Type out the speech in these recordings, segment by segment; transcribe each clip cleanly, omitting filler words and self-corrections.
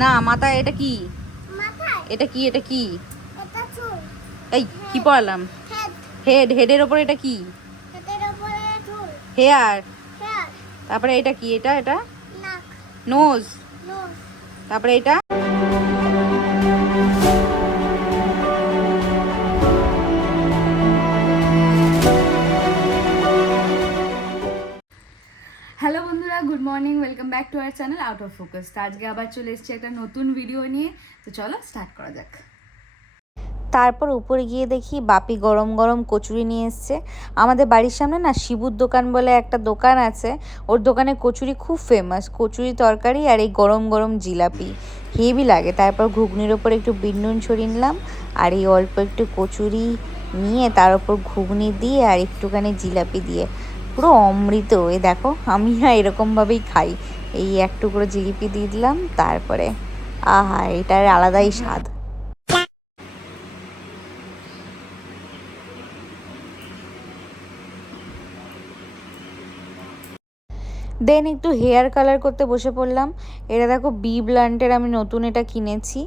না মাথায় এটা কি? এটা কি? এটা কি? এই কি পড়ালাম? হেড। হেডের ওপরে এটা কি? হেয়ার। তারপরে এটা কি? এটা এটা নোজ। তারপরে এটা হ্যালো বন্ধুরা, good morning, welcome back to our channel out of focus. আজকে আবার চলে এসেছি একটা নতুন ভিডিও নিয়ে। তো চলো স্টার্ট করা যাক। তারপর উপরে গিয়ে দেখি বাপি গরম গরম কচুরি নিয়ে এসছে। আমাদের বাড়ির সামনে না শিবুর দোকান বলে একটা দোকান আছে, ওর দোকানে কচুরি খুব ফেমাস। কচুরি তরকারি আর এই গরম গরম জিলাপি হেভি লাগে। তারপর ঘুগনির ওপর একটু বিট নুন ছড়িয়ে নিলাম, আর এই অল্প একটু কচুরি নিয়ে তার ওপর ঘুগনি দিয়ে আর একটুখানি জিলাপি দিয়ে পুরো অমৃত। এ দেখো আমি না এরকমভাবেই খাই। এই এক টুকরো জিলিপি দিয়ে দিলাম, তারপরে আহা, এটার আলাদাই স্বাদ। দেন একটু হেয়ার কালার করতে বসে পড়লাম। এটা দেখো বি ব্লান্টের আমি নতুন এটা কিনেছি।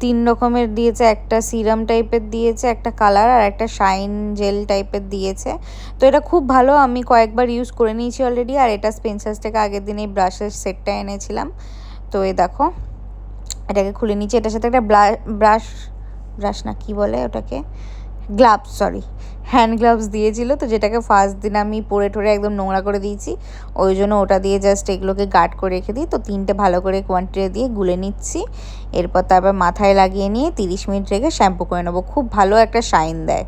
3 রকমের দিয়েছে, একটা সিরাম টাইপের দিয়েছে, একটা কালার, আর একটা শাইন জেল টাইপের দিয়েছে। তো এটা খুব ভালো, আমি কয়েকবার ইউজ করে নিয়েছি অলরেডি। আর এটা স্পেন্সার্স থেকে আগের দিন এই ব্রাশের সেটটা এনেছিলাম। তো এই দেখো এটাকে খুলে নিচ্ছি। এটার সাথে একটা ব্রাশ ব্রাশ না কি বলে ওটাকে, গ্লাভস, সরি, হ্যান্ড গ্লাভস দিয়েছিল। তো যেটাকে ফার্স্ট দিন আমি পরে ঠরে একদম নোংরা করে দিয়েছি, ওই জন্য ওটা দিয়ে জাস্ট এগুলোকে গার্ড করে রেখে দিই। তো 3টে ভালো করে কোয়ান্টিটি দিয়ে গুলে নিচ্ছি। এরপর তারপর মাথায় লাগিয়ে নিয়ে 30 মিনিট রেখে শ্যাম্পু করে নেবো, খুব ভালো একটা শাইন দেয়।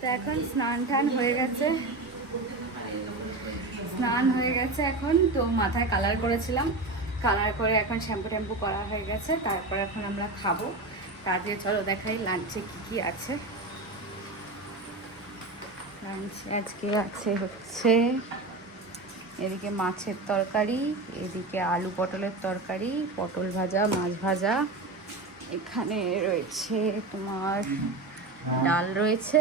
তো এখন স্নান টান হয়ে গেছে, এখন তো মাথায় কালার করেছিলাম, কালার করে এখন শ্যাম্পু ট্যাম্পু করা হয়ে গেছে। তারপর এখন আমরা খাবো। তার চলো দেখাই লাঞ্চে কী কী আছে। লাঞ্চে আজকে আছে হচ্ছে এদিকে মাছের তরকারি, এদিকে আলু পটলের তরকারি, পটল ভাজা, মাছ ভাজা, এখানে রয়েছে তোমার ডাল রয়েছে,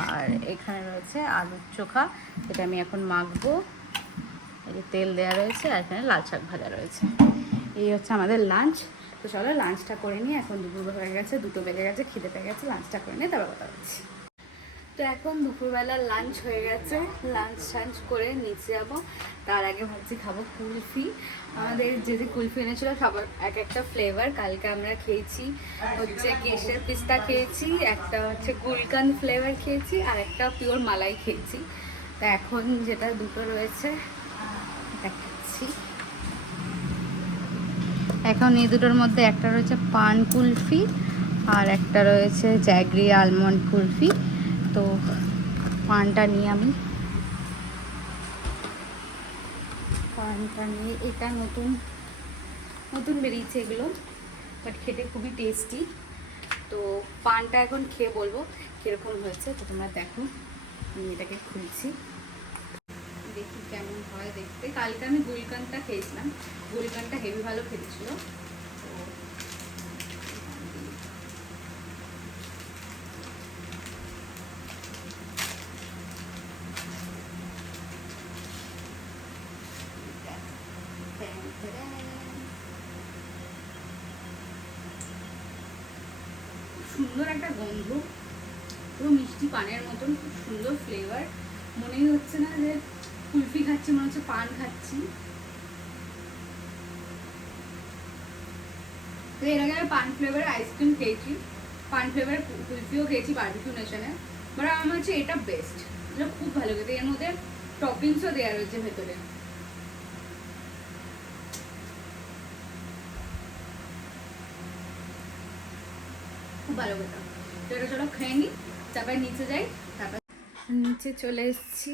আর এখানে রয়েছে আলুর চোখা, যেটা আমি এখন মাখবো। এই যে তেল দেওয়া রয়েছে, আর এখানে লাল শাক ভাজা রয়েছে। এই হচ্ছে আমাদের লাঞ্চ। তো চলো লাঞ্চটা করে নিই, এখন দুপুর হয়ে গেছে, 2টো বেজে গেছে, খিদে পেয়ে গেছে। লাঞ্চটা করে নিয়ে তারপর কথা বলছি। তো এখন দুপুরবেলা লাঞ্চ হয়ে গেছে, লাঞ্চ করে নিচে যাবো। তার আগে ভাবছি খাবো কুলফি। আমাদের যে কুলফি এনেছিল সবার এক একটা ফ্লেভার। কালকে আমরা খেয়েছি হচ্ছে কেশর পিস্তা খেয়েছি, একটা হচ্ছে গুলকান ফ্লেভার খেয়েছি, আর একটা পিওর মালাই খেয়েছি। তো এখন যেটা দুটো রয়েছে দেখাচ্ছি। এখন এই দুটোর মধ্যে একটা রয়েছে পান কুলফি, আর একটা রয়েছে জ্যাগরি আলমন্ড কুলফি। তো পানটা নিয়ে এটা নতুন বেরিয়েছে এগুলো, বাট খেতে খুবই টেস্টি। তো পানটা এখন খেয়ে বলবো কীরকম হয়েছে। তো তোমরা দেখো, আমি এটাকে খুলছি, দেখি কেমন হয় দেখতে। কালকে আমি গুলকানটা খেয়েছিলাম, গুলকানটা হেভি ভালো খেতেছিল। তো সুন্দর একটা গন্ধ, পুরো মিষ্টি পানের মতন, খুব সুন্দর ফ্লেভার। মনেই হচ্ছে না যে কুলফি খাচ্ছি, মনে হচ্ছে পান খাচ্ছি। তো এর আগে আমি পান ফ্লেভারের আইসক্রিম খেয়েছি, পান ফ্লেভারের কুলফিও খেয়েছি বারবিকিউ নেশনে, বাট আমার হচ্ছে এটা বেস্ট, এটা খুব ভালো খেতে। এর মধ্যে টপিংসও দেওয়া রয়েছে ভেতরে, খুব ভালো খেতে। তো এটা চলো খেয়ে নিই, তারপরে নিচে যাই। তারপর নিচে চলে এসেছি,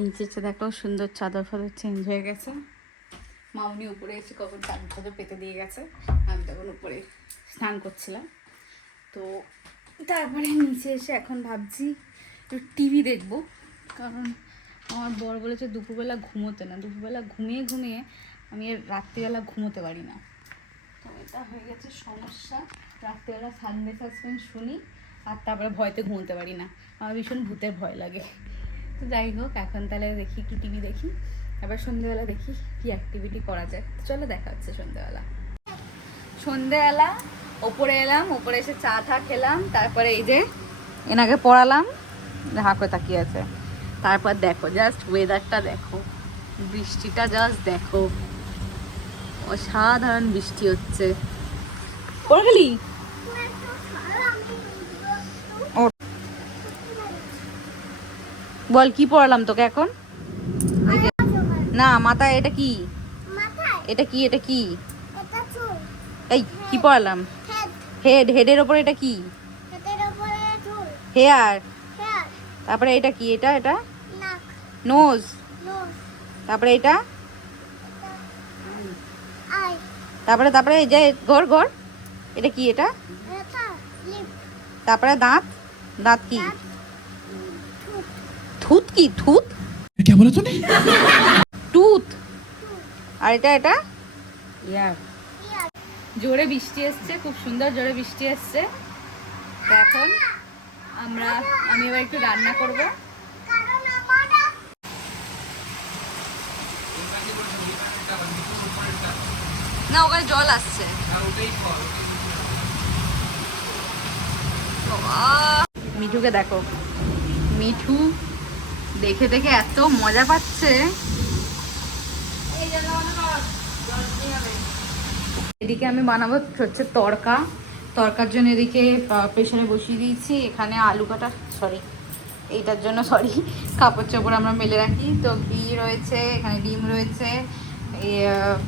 নিচে দেখো সুন্দর চাদর ফাদর চেঞ্জ হয়ে গেছে। মামনি উপরে এসে কখন চাদর ফাদর পেতে দিয়ে গেছে, আমি তখন উপরে স্নান করছিলাম। তো তারপরে নিচে এসে এখন ভাবছি একটু টিভি দেখবো, কারণ আমার বর বলেছে দুপুরবেলা ঘুমোতে না, দুপুরবেলা ঘুমিয়ে আমি রাত্রিবেলা ঘুমোতে পারি না। তো এটা হয়ে গেছে সমস্যা, রাত্রিবেলা সানডে সাসপেন্স শুনি আর তারপরে ভয়তে ঘুমোতে পারি না, আমার ভীষণ ভূতের ভয় লাগে। তো যাই হোক, এখন তাহলে দেখি কি টিভি দেখি। এবার সন্ধ্যেবেলা দেখি কি অ্যাক্টিভিটি করা যায়। চলো দেখা হচ্ছে সন্ধ্যেবেলা। সন্ধ্যেবেলা ওপরে এলাম, ওপরে এসে চা টা খেলাম, তারপরে এই যে এনাকে পড়ালাম, হা করে তাকিয়ে আছে। তারপর দেখো জাস্ট ওয়েদারটা দেখো, বৃষ্টিটা জাস্ট দেখো, অসাধারণ বৃষ্টি হচ্ছে। পড়ে গেলি? বল কি পড়ালাম তোকে এখন? না মাথায় এটা কি? এটা কি? এটা কি? এই কি পড়ালাম? হেড। হেডের ওপরে এটা কি? হেয়ার। তারপরে এটা কি? এটা এটা নোজ। তারপরে এটা, তারপরে তারপরে এই যে ঘর ঘর, এটা কি? এটা তারপরে দাঁত। দাঁত কি? থুত কি? থুত क्या बोला तूने? টুথ। আর এটা এটা ইয়ার। জোরে বৃষ্টি এসছে, খুব সুন্দর জোরে বৃষ্টি এসছে। তো এখন আমি এবার একটু রান্না করব। না ওখানে জল আসছে। মিঠুকে দেখো, মিঠু দেখে দেখে এত মজা পাচ্ছে। এদিকে আমি বানাবো হচ্ছে তড়কা। তড়কার জন্য এদিকে প্রেশারে বসিয়ে দিয়েছি। এখানে আলু কাটা, সরি এইটার জন্য সরি, কাপড় চোপড় আমরা মেলে রাখি। তো ঘি রয়েছে, এখানে ডিম রয়েছে,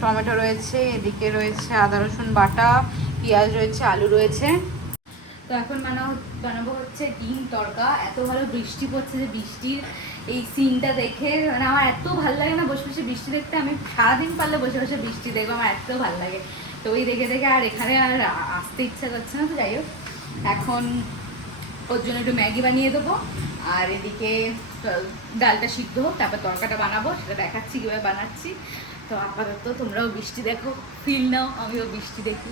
টমেটো রয়েছে, এদিকে রয়েছে আদা রসুন বাটা, পেঁয়াজ রয়েছে, আলু রয়েছে। তো এখন বানাবো হচ্ছে ডিম তড়কা। এত ভালো বৃষ্টি পড়ছে যে বৃষ্টির এই সিনটা দেখে মানে আমার এত ভালো লাগে না বসে বসে বৃষ্টি দেখতে। আমি সারাদিন পারলে বসে বসে বৃষ্টি দেখবো, আমার এত ভালো লাগে। তো ওই দেখে দেখে আর এখানে আর আসতে ইচ্ছা করছে না। তো যাই হোক, এখন ওর জন্য একটু ম্যাগি বানিয়ে দেবো, আর এদিকে ডালটা সিদ্ধ হোক, তারপর তড়কাটা বানাবো, সেটা দেখাচ্ছি কীভাবে বানাচ্ছি। তো আপাতত তোমরাও বৃষ্টি দেখো, ফিল নাও, আমিও বৃষ্টি দেখি।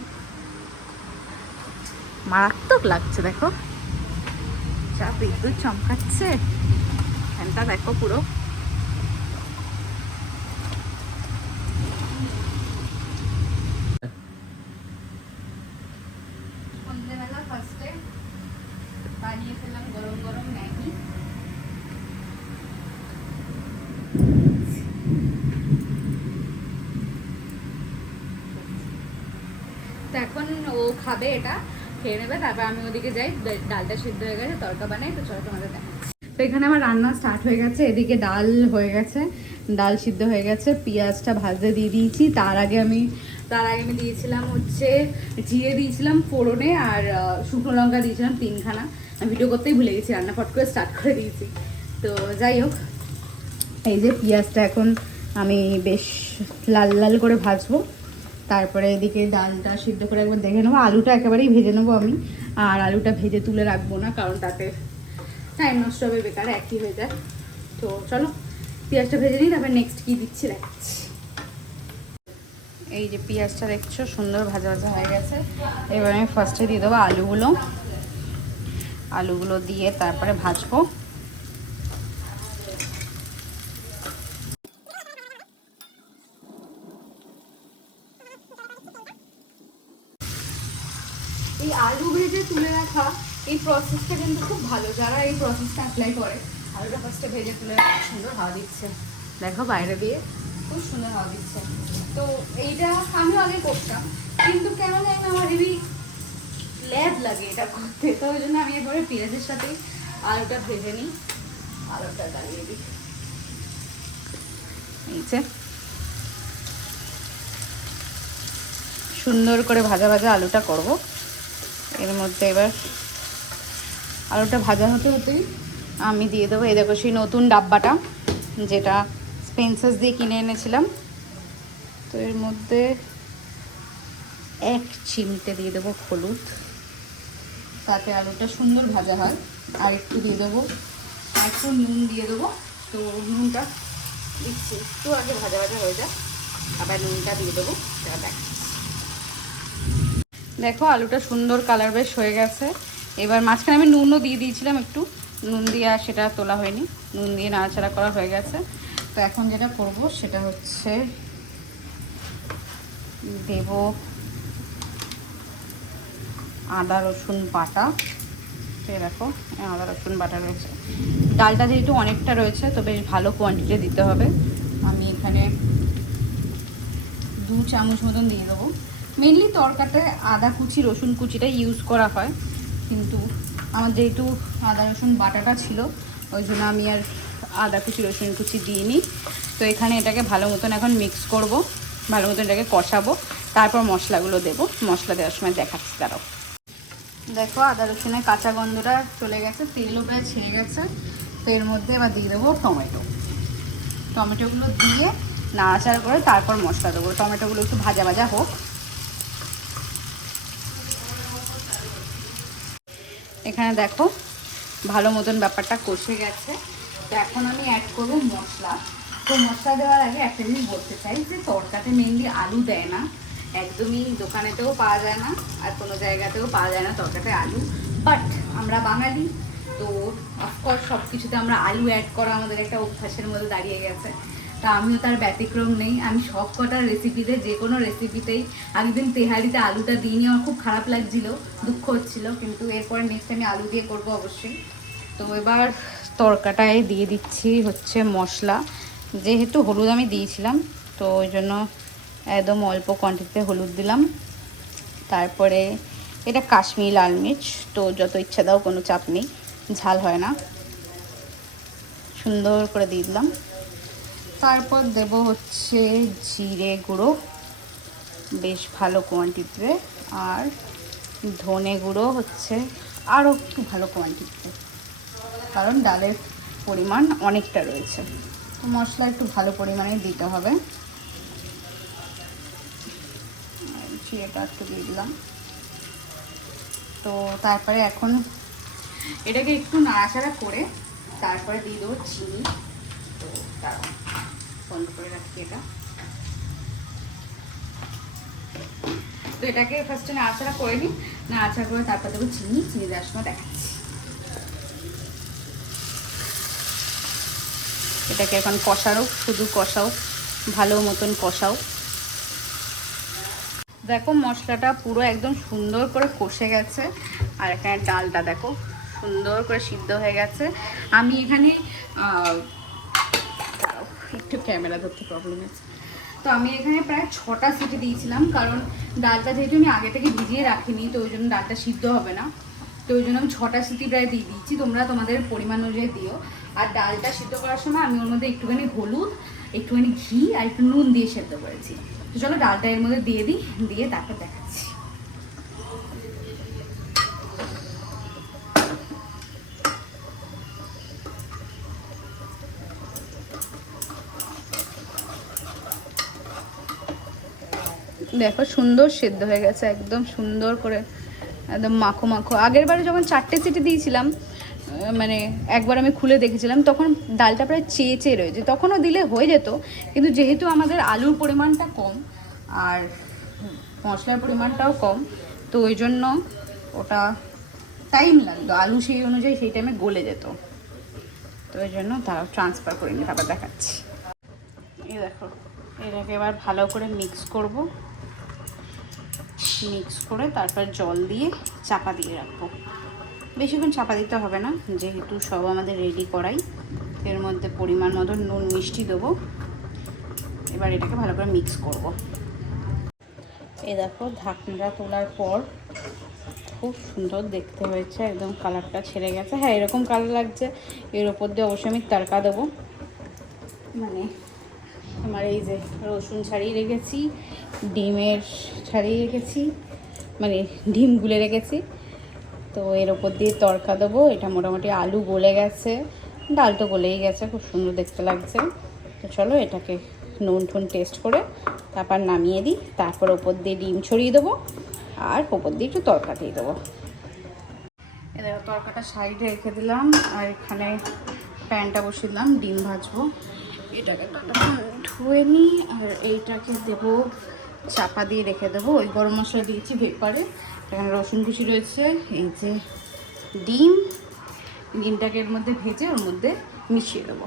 মারাত্মক লাগছে দেখো, যা বিদ্যুৎ চমকাচ্ছে, ফ্যানটা দেখো পুরো। সন্ধ্যেবেলা ফার্স্টে বানিয়ে ফেললাম গরম গরম ম্যাগি। তো এখন ও খাবে, এটা খেয়ে নেবে, তারপর আমি ওদিকে যাই, ডালটা সিদ্ধ হয়ে গেছে, তড়কা বানাই। তো চলো তোমাদের দেখাচ্ছি। তো এখানে আমার রান্না স্টার্ট হয়ে গেছে। এদিকে ডাল হয়ে গেছে, ডাল সিদ্ধ হয়ে গেছে, পেঁয়াজটা ভাজতে দিয়ে দিয়েছি। তার আগে আমি দিয়েছিলাম হচ্ছে জিরে দিয়েছিলাম ফোড়নে, আর শুকনো লঙ্কা দিয়েছিলাম 3খানা। আমি ভিডিও করতেই ভুলে গেছি, রান্না ফট করে স্টার্ট করে দিয়েছি। তো যাই হোক, এই যে পেঁয়াজটা এখন আমি বেশ লাল লাল করে ভাজবো। তারপরে এদিকে ডালটা সিদ্ধ করে একবার দেখে নেবো। আলুটা একেবারেই ভেজে নেবো আমি, আর আলুটা ভেজে তুলে রাখবো না, কারণ তাতে টাইম নষ্ট হবে, বেকার একই হয়ে যায়। তো চলো পেঁয়াজটা ভেজে নিই, তারপর নেক্সট কী দিচ্ছি দেখাচ্ছি। এই যে পেঁয়াজটা দেখছো সুন্দর ভাজা ভাজা হয়ে গেছে। এবার আমি ফার্স্টে দিয়ে দেবো আলুগুলো দিয়ে তারপরে ভাজবো। এই আলু ভেজে তুলে রাখা এই প্রসেসটা কিন্তু খুব ভালো, যারা এই প্রসেসটা অ্যাপ্লাই করে। আলুটা ফার্স্টে ভেজে তুলে রাখা, সুন্দর হাওয়া দিচ্ছে দেখো বাইরে দিয়ে, খুব সুন্দর হাওয়া দিচ্ছে। তো এইটা আমিও আগে করতাম, কিন্তু কেন জানি আমার হেবি ল্যাদ লাগে এটা করতে। তো ওই জন্য আমি এবারে পেঁয়াজের সাথে আলুটা ভেজে নিই, আলুটা ডালিয়ে দিই। এই যে সুন্দর করে ভাজা ভাজা আলুটা করব। এর মধ্যে এবার আলুটা ভাজা হতে হতেই আমি দিয়ে দেবো, এই দেখো সেই নতুন ডাব্বাটা যেটা স্পেন্সার্স দিয়ে কিনে এনেছিলাম। তো এর মধ্যে 1 চিমটে দিয়ে দেবো হলুদ, তাতে আলুটা সুন্দর ভাজা হয়। আর একটু দিয়ে দেবো, একটু নুন দিয়ে দেবো। তো নুনটা দিচ্ছি একটু আগে ভাজা ভাজা হয়ে যায়, আবার নুনটা দিয়ে দেবো। দেখো আলুটা সুন্দর কালার বেশ হয়ে গেছে। এবার মাঝখানে আমি নুনও দিয়ে দিয়েছিলাম একটু, নুন দিয়ে আর সেটা তোলা হয়নি, নুন দিয়ে নাড়াচাড়া করা হয়ে গেছে। তো এখন যেটা করব সেটা হচ্ছে দেব আদা রসুন বাটা। দেখো আদা রসুন বাটা রয়েছে, ডালটা যেহেতু অনেকটা রয়েছে তো বেশ ভালো কোয়ান্টিটি দিতে হবে। আমি এখানে 2 চামচ মতন দিয়ে দেবো। মেনলি তরকাতে আদা কুচি রসুন কুচিটা ইউজ করা হয়, কিন্তু আমার যেহেতু আদা রসুন বাটাটা ছিল ওই জন্য আমি আর আদা কুচি রসুন কুচি দিইনি। তো এখানে এটাকে ভালো মতন এখন মিক্স করব, ভালো মতন এটাকে কষাবো, তারপর মশলাগুলো দেবো। মশলা দেওয়ার সময় দেখাচ্ছি দাঁড়াও। দেখো আদা রসুনের কাঁচা গন্ধটা চলে গেছে, তেলও প্রায় ছেড়ে গেছে। তো এর মধ্যে এবার দিয়ে দেবো টমেটো। টমেটোগুলো দিয়ে নাড়াচাড়া করে তারপর মশলা দেবো। টমেটোগুলো একটু ভাজা ভাজা হোক। এখানে দেখো ভালো মতন ব্যাপারটা কষে গেছে। তো এখন আমি অ্যাড করবো মশলা। তো মশলা দেওয়ার আগে একটা জিনিস বলতে চাই যে তরকাতে মেনলি আলু দেয় না, একদমই দোকানেতেও পাওয়া যায় না আর কোনো জায়গাতেও পাওয়া যায় না তরকাতে আলু। বাট আমরা বাঙালি, তো অফকোর্স সব কিছুতে আমরা আলু অ্যাড করা আমাদের একটা অভ্যাসের মধ্যে দাঁড়িয়ে গেছে। তা আমিও তার ব্যতিক্রম নেই। আমি সব কটা রেসিপিতে, যে কোনো রেসিপিতেই একদিন তেহারিতে আলুটা দিইনি, আমার খুব খারাপ লাগছিল, দুঃখ হচ্ছিল, কিন্তু এরপরে নেক্সট আমি আলু দিয়ে করব অবশ্যই। তো এবার তরকাটায় দিয়ে দিচ্ছি হচ্ছে মশলা। যেহেতু হলুদ আমি দিয়েছিলাম তো ওই জন্য একদম অল্প কোয়ান্টিটিতে হলুদ দিলাম। তারপরে এটা কাশ্মীরি লাল মির্চ, তো যত ইচ্ছা দাও, কোনো চাপ নেই, ঝাল হয় না, সুন্দর করে দিয়ে দিলাম। তারপর দেব হচ্ছে জিরে গুঁড়ো বেশ ভালো কোয়ান্টিটিতে, আর ধনে গুঁড়ো হচ্ছে আরও একটু ভালো কোয়ান্টিটিতে, কারণ ডালের পরিমাণ অনেকটা রয়েছে, তো মশলা একটু ভালো পরিমাণে দিতে হবে। জিরেটা একটু দিয়ে দিলাম। তো তারপরে এখন এটাকে একটু নাড়াচাড়া করে তারপরে দিয়ে দেবো চিনি। তো দাঁড়াও বন্ধ করে রাখি এটা। তো এটাকে ফার্স্টে নাড়াচাড়া করে নিই, নাড়াচাড়া করে তারপর দেবো চিনি। চিনি দেওয়ার সময় দেখাচ্ছি। এটাকে এখন কষাও, শুধু কষাও, ভালো মতন কষাও। দেখো মশলাটা পুরো একদম সুন্দর করে কষে গেছে, আর এখানে ডালটা দেখো সুন্দর করে সিদ্ধ হয়ে গেছে। আমি এখানে একটু ক্যামেরা ধরতে প্রবলেম আছে। তো আমি এখানে প্রায় 6টা সিটি দিয়েছিলাম, কারণ ডালটা যেহেতু আমি আগে থেকে ভিজিয়ে রাখিনি, তো ওই জন্য ডালটা সিদ্ধ হবে না, তো ওই জন্য আমি 6টা সিটি প্রায় দিয়ে দিয়েছি। তোমরা তোমাদের পরিমাণ অনুযায়ী দিও। আর ডালটা সিদ্ধ করার সময় আমি ওর মধ্যে একটুখানি হলুদ, একটুখানি ঘি আর একটু নুন দিয়ে সেদ্ধ করেছি। তো চলো ডালটা এর মধ্যে দিয়ে দিই, দিয়ে তারপর দেখাচ্ছি। দেখো সুন্দর সেদ্ধ হয়ে গেছে, একদম সুন্দর করে, একদম মাখো মাখো। আগের বারে যখন 4টে সিটি দিয়েছিলাম, মানে একবার আমি খুলে দেখেছিলাম, তখন ডালটা প্রায় চেয়ে চেয়ে রয়েছে, তখনও দিলে হয়ে যেত, কিন্তু যেহেতু আমাদের আলুর পরিমাণটা কম আর মশলার পরিমাণটাও কম, তো ওই জন্য ওটা টাইম লাগতো, আলু সেই অনুযায়ী সেই টাইমে গলে যেত। তো ওই জন্য তারাও ট্রান্সফার করে নিয়ে তারপর দেখাচ্ছি। এই দেখো এটাকে এবার ভালো করে মিক্স করব, মিক্স করে তারপর জল দিয়ে চাপা দিয়ে রাখবো। বেশিক্ষণ চাপা দিতে হবে না, যেহেতু সব আমাদের রেডি করাই। এর মধ্যে পরিমাণ মতো নুন মিষ্টি দেবো। এবার এটাকে ভালো করে মিক্স করব। এই দেখো ঢাকনাটা তোলার পর খুব সুন্দর দেখতে হয়েছে, একদম কালারটা ছেড়ে গেছে। হ্যাঁ এরকম কালার লাগছে। এর ওপর দিয়ে অবশ্যই আমি তড়কা দেবো, মানে আমার এই যে রসুন ছাড়িয়ে রেখেছি, ডিমের ছাড়িয়ে রেখেছি, মানে ডিম গুলে রেখেছি, তো এর ওপর দিয়ে তড়কা দেবো। এটা মোটামুটি আলু গলে গেছে, ডাল তো গলেই গেছে, খুব সুন্দর দেখতে লাগছে। তো চলো এটাকে নুন টুন টেস্ট করে তারপর নামিয়ে দিই। তারপর ওপর দিয়ে ডিম ছড়িয়ে দেবো আর ওপর দিয়ে একটু তড়কা দিয়ে দেবো। এবার তড়কাটা সাইডে রেখে দিলাম, আর এখানে প্যানটা বসিয়ে দিলাম, ডিম ভাজবো। এটাকে ধুয়ে নিই, আর এইটাকে দেবো চাপা দিয়ে রেখে দেবো। ওই গরম মশলা দিয়েছি ভেপারে, এখানে রসুন কুচি রয়েছে, এই যে ডিমটাকে এর মধ্যে ভেজে ওর মধ্যে মিশিয়ে দেবো।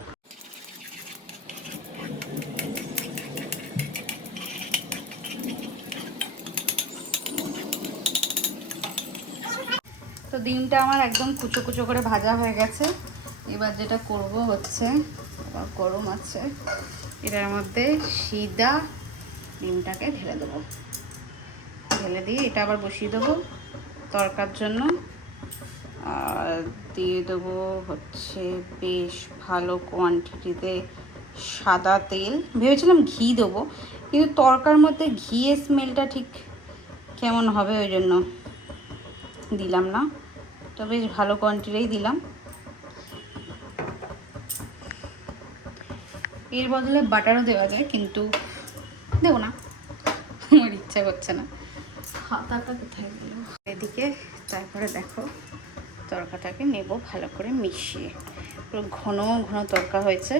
তো ডিমটা আমার একদম কুচো কুচো করে ভাজা হয়ে গেছে। এবার যেটা করব হচ্ছে, এবার গরম আছে, এটার মধ্যে সিধা ডিমটাকে ঢেলে দেবো। ঢেলে দিয়ে এটা আবার বসিয়ে দেবো তরকার জন্য। আর দিয়ে দেবো হচ্ছে বেশ ভালো কোয়ান্টিটিতে সাদা তেল। ভেবেছিলাম ঘি দেবো, কিন্তু তরকার মধ্যে ঘিয়ের স্মেলটা ঠিক কেমন হবে, ওই জন্য দিলাম না। তো বেশ ভালো কোয়ান্টিটিই দিলাম। এর বদলে বাটারও দেওয়া যায়, কিন্তু দেবো না, আমার ইচ্ছা করছে না। হাতাটা কোথায় গেল? এদিকে তারপরে দেখো তরকাটাকে নেব ভালো করে মিশিয়ে, পুরো ঘন ঘন তরকা হয়েছে।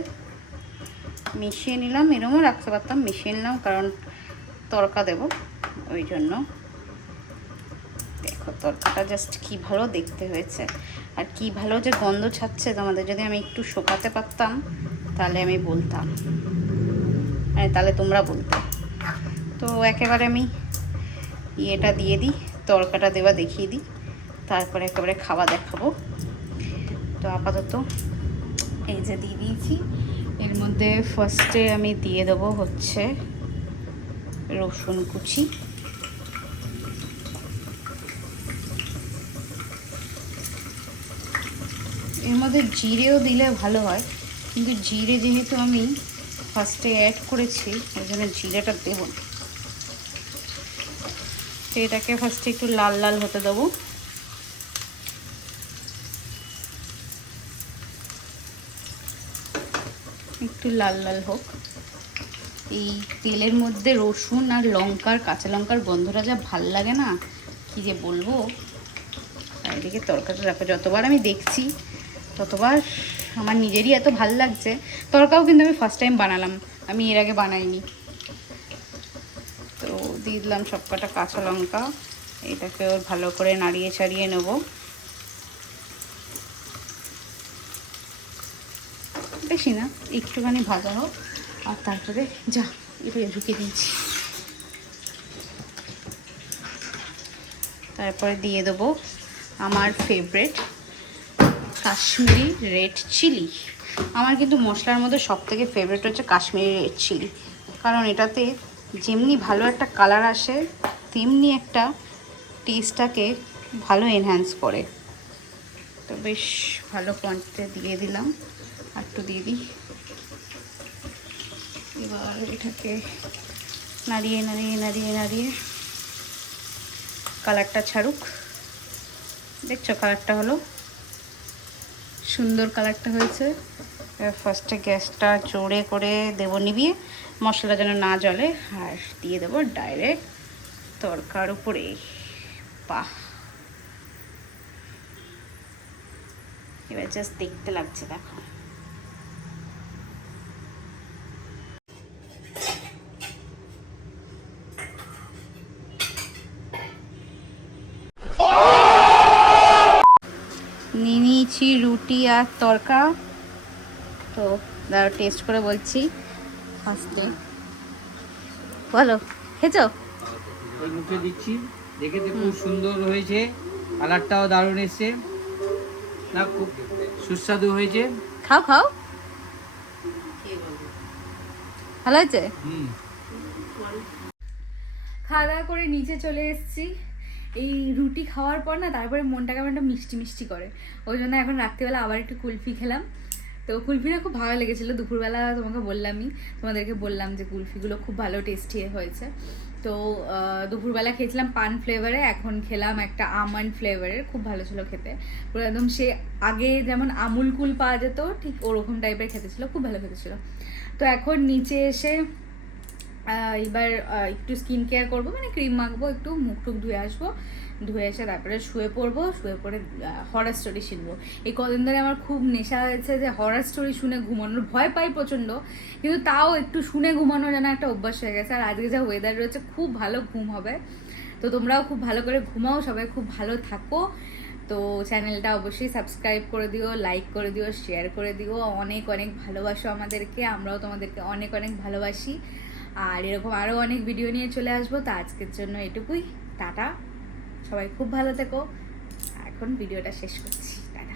মিশিয়ে নিলাম, এরমও রাখতে পারতাম, মিশিয়ে নিলাম কারণ তরকা দেব ওই জন্য। দেখো তরকাটা জাস্ট কী ভালো দেখতে হয়েছে, আর কি ভালো যে গন্ধ ছাড়ছে তোমাদের। যদি আমি একটু শোকাতে পারতাম তাহলে আমি বলতাম, মানে তাহলে তোমরা বলতে। তো একেবারে আমি ইয়েটা দিয়ে দিই, তরকাটা দেওয়া দেখিয়ে দিই, তারপরে একেবারে খাওয়া দেখাবো। তো আপাতত এই যে দিয়ে দিয়েছি। এর মধ্যে ফার্স্টে আমি দিয়ে দেবো হচ্ছে রসুন কুচি। এর মধ্যে জিরেও দিলে ভালো হয়, কিন্তু জিরে যেহেতু আমি ফার্স্টে অ্যাড করেছি ওই জন্য জিরেটা দেবো না। তো এটাকে ফার্স্টে একটু লাল লাল হতে দেবো। একটু লাল লাল হোক। এই তেলের মধ্যে রসুন আর লঙ্কার, কাঁচা লঙ্কার গন্ধটা যা ভাল লাগে না, কি যে বলবো। আর এদিকে তরকাটা রাখো, যতবার আমি দেখছি ততবার আমার নিজেরই এত ভাল লাগছে। তরকাও কিন্তু আমি ফার্স্ট টাইম বানালাম, আমি এর আগে বানাইনি। তো দিয়ে দিলাম সব কটা কাঁচা লঙ্কা। এটাকে ওর ভালো করে নাড়িয়ে ছাড়িয়ে নেব। বেশি না, একটুখানি ভাজা হোক। আর তারপরে যা এটা ঢুকে দিয়েছি। তারপরে দিয়ে দেবো আমার ফেভারিট কাশ্মীরি রেড চিলি। আমার কিন্তু মশলার মধ্যে সবথেকে ফেভারিট হচ্ছে কাশ্মীরি রেড চিলি, কারণ এটাতে যেমনি ভালো একটা কালার আসে, তেমনি একটা টেস্টটাকে ভালো এনহ্যান্স করে। তো বেশ ভালো কোয়ান্টিটি দিয়ে দিলাম, আর একটু দিয়ে দিই। এবার এটাকে নাড়িয়ে নাড়িয়ে নাড়িয়ে নাড়িয়ে কালারটা ছাড়ুক। দেখছো কালারটা হলো সুন্দর, কালারটা হয়েছে। ফার্স্টে গ্যাসটা জোরে করে দেবো নিভিয়ে, মশলা যেন না জ্বলে, আর দিয়ে দেবো ডাইরেক্ট তরকার উপরে। বাহ, এবার জাস্ট দেখতে লাগছে দেখো। নিয়ে নিয়েছি রুটি আর তরকা। তো দাঁড়াও টেস্ট করে বলছি। ফার্স্টে বলো, খেয়েছো? ওই মুখে দিচ্ছি, দেখে খুব সুন্দর হয়েছে, কালারটাও দারুণ এসছে না, খুব সুস্বাদু হয়েছে। খাও খাও, ভালো হয়েছে। খাওয়া দাওয়া করে নিচে চলে এসেছি। এই রুটি খাওয়ার পর না তারপরে মনটা কেমন একটা মিষ্টি মিষ্টি করে, ওই জন্য এখন রাত্রিবেলা আবার একটু কুলফি খেলাম। তো কুলফিটা খুব ভালো লেগেছিলো। দুপুরবেলা তোমাদেরকে বললাম যে কুলফিগুলো খুব ভালো টেস্টি হয়েছে। তো দুপুরবেলা খেয়েছিলাম পান ফ্লেভারে, এখন খেলাম একটা আমন্ড ফ্লেভারের, খুব ভালো ছিল খেতে। পুরো একদম সে আগে যেমন আমুল কুল পাওয়া যেত ঠিক ওরকম টাইপের খেতে ছিল, খুব ভালো খেতে ছিল। তো এখন নিচে এসে এবার একটু স্কিন কেয়ার করবো, মানে ক্রিম মাখবো, একটু মুখ টুক ধুয়ে আসবো, ধুয়ে এসে তারপরে শুয়ে পড়বো। শুয়ে পড়ে হরর স্টোরি শুনবো। এই কদিন ধরে আমার খুব নেশা হয়েছে যে হরর স্টোরি শুনে ঘুমানোর, ভয় পাই প্রচণ্ড, কিন্তু তাও একটু শুনে ঘুমানো যেন একটা অভ্যাস হয়ে গেছে। আর আজকে যা ওয়েদার রয়েছে খুব ভালো ঘুম হবে। তো তোমরাও খুব ভালো করে ঘুমাও, সবাই খুব ভালো থাকো। তো চ্যানেলটা অবশ্যই সাবস্ক্রাইব করে দিও, লাইক করে দিও, শেয়ার করে দিও। অনেক অনেক ভালোবাসো আমাদেরকে, আমরাও তোমাদেরকে অনেক অনেক ভালোবাসি। আর এরকম আরও অনেক ভিডিও নিয়ে চলে আসবো। তো আজকের জন্য এটুকুই, টাটা, সবাই খুব ভালো থেকো। এখন এখন ভিডিওটা শেষ করছি। টাটা।